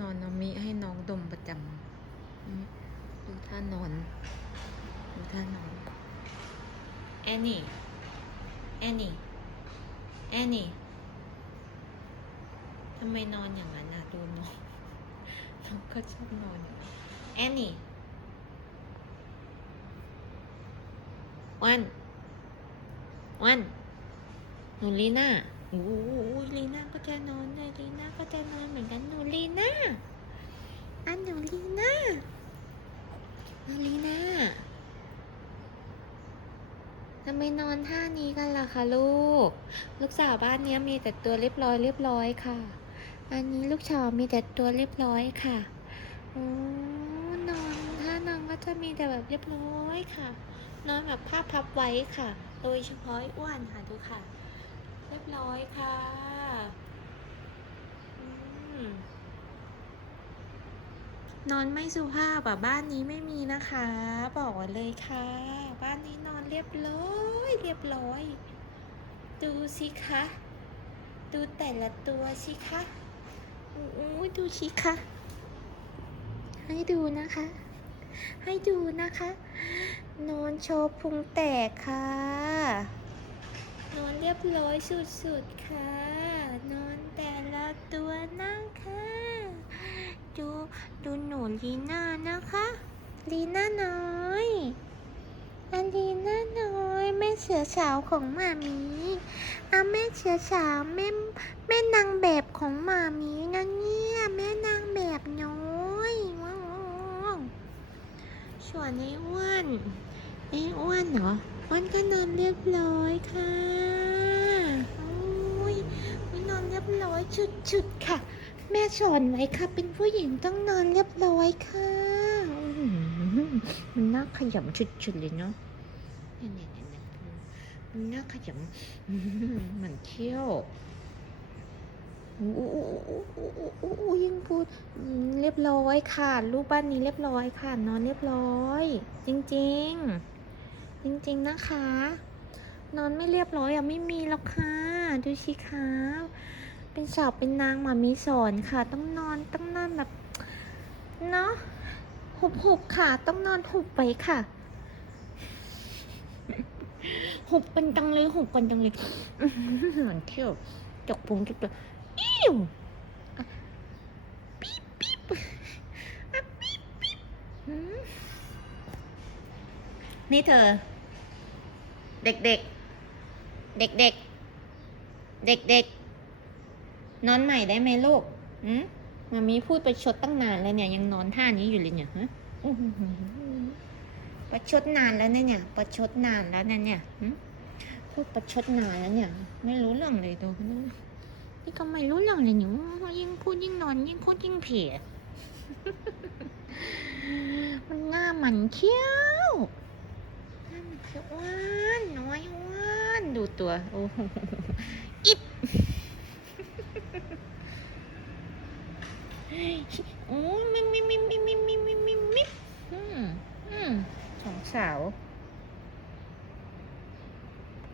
นอนนามิให้น้องดมประจำดูท่านอนดูท่านอนแอนนี่แอนนี่แอนนี่ทำไมนอนอย่างนั้นน่ะดูน้องน้องก็ชอบนอนแอนนี่วันวันหนูลีน่าโอ้โหลีน่าก็จะนอนด้วยลีน่าก็จะนอนลีน่าอันหนูลีน่าหนูลีน่า ทำไมนอนท่านี้กันล่ะคะลูก ลูกสาวบ้านนี้มีแต่ตัวเรียบร้อยเรียบร้อยค่ะ อันนี้ลูกชาวมีแต่ตัวเรียบร้อยค่ะโอ้นอนท่านอนก็จะมีแต่แบบเรียบร้อยค่ะ นอนแบบผ้าพับไว้ค่ะ โดยเฉพาะอ้อ้วนค่ะดูค่ะ เรียบร้อยค่ะอืม นอนไม่สุภาพอะบ้านนี้ไม่มีนะคะ บอกเลยค่ะ บ้านนี้นอนเรียบร้อยเรียบร้อย ดูสิคะดูแต่ละตัวสิคะอู้ดูสิคะให้ดูนะคะ ให้ดูนะคะ นอนโชว์พุงแตกค่ะ นอนเรียบร้อยสุดๆค่ะ นอนแต่ละตัวนะคะ ดูดูหนูลีน่านะคะลีน่าน้อยอันลีน่าน้อยแม่เสือสาวของหมามีอาแม่เสือสาวแม่แม่นางแบบของหมามีนะเนี่ยแม่นางแบบน้อยว้าวส่วนไอ้อ้วนไอ้อ้วนเหรออ้วนก็นอนเรียบร้อยค่ะโอ้ยอุ๊ยนอนเรียบร้อยชุดๆค่ะ แม่สอนไว้ค่ะ เป็นผู้หญิงต้องนอนเรียบร้อยค่ะอื้อหือมันน่าขยำชุดๆเลยเนาะเนี่ยๆๆๆมันน่าขยำอื้อหือเหมือนเที่ยวอู้อู้อู้อู้อู้อู้อู้ยิ่งพูดอืมเรียบร้อยค่ะ ลูกบ้านนี้เรียบร้อยค่ะ นอนเรียบร้อย จริง ๆ จริง ๆนะคะ นอนไม่เรียบร้อยอะไม่มีหรอกค่ะ ดูสิคะ เป็นสาวเป็นนางหมามีสอนค่ะ ต้องนอนต้องนอนแบบเนาะหุบหุบค่ะ ต้องนอนหุบไปค่ะ หุบเป็นจังเลยหุบเป็นจังเลยหือเหมือนเที่ยวจกพุงจุกตัวอิ่วปี๊บปี๊บอะปี๊บปี๊บนี่เธอ เด็กเด็กเด็กเด็กเด็กเด็กๆ นอนใหม่ได้ไหมลูกอืมมามีพูดไปชดตั้งนานแล้วเนี่ยยังนอนท่านี้อยู่เลยเนี่ยฮะอื้อหือประชดนานแล้วนะเนี่ย ประชดนานแล้วนะเนี่ยหึพูดประชดนานแล้วเนี่ย ไม่รู้เรื่องเลยตัวนี้นี่ก็ไม่รู้เรื่องเลยเนี่ยยิ่งพูดยิ่งนอนยิ่งพูดยิ่งเผียมันหน้าหมันเขี้ยวหน้าหมันเขี้ยวอ้วนน้อยอ้วนดูตัวโอ้โหอิบ โอ้ยมิมมิมมิมมิมมิมมิมมิมสองสาว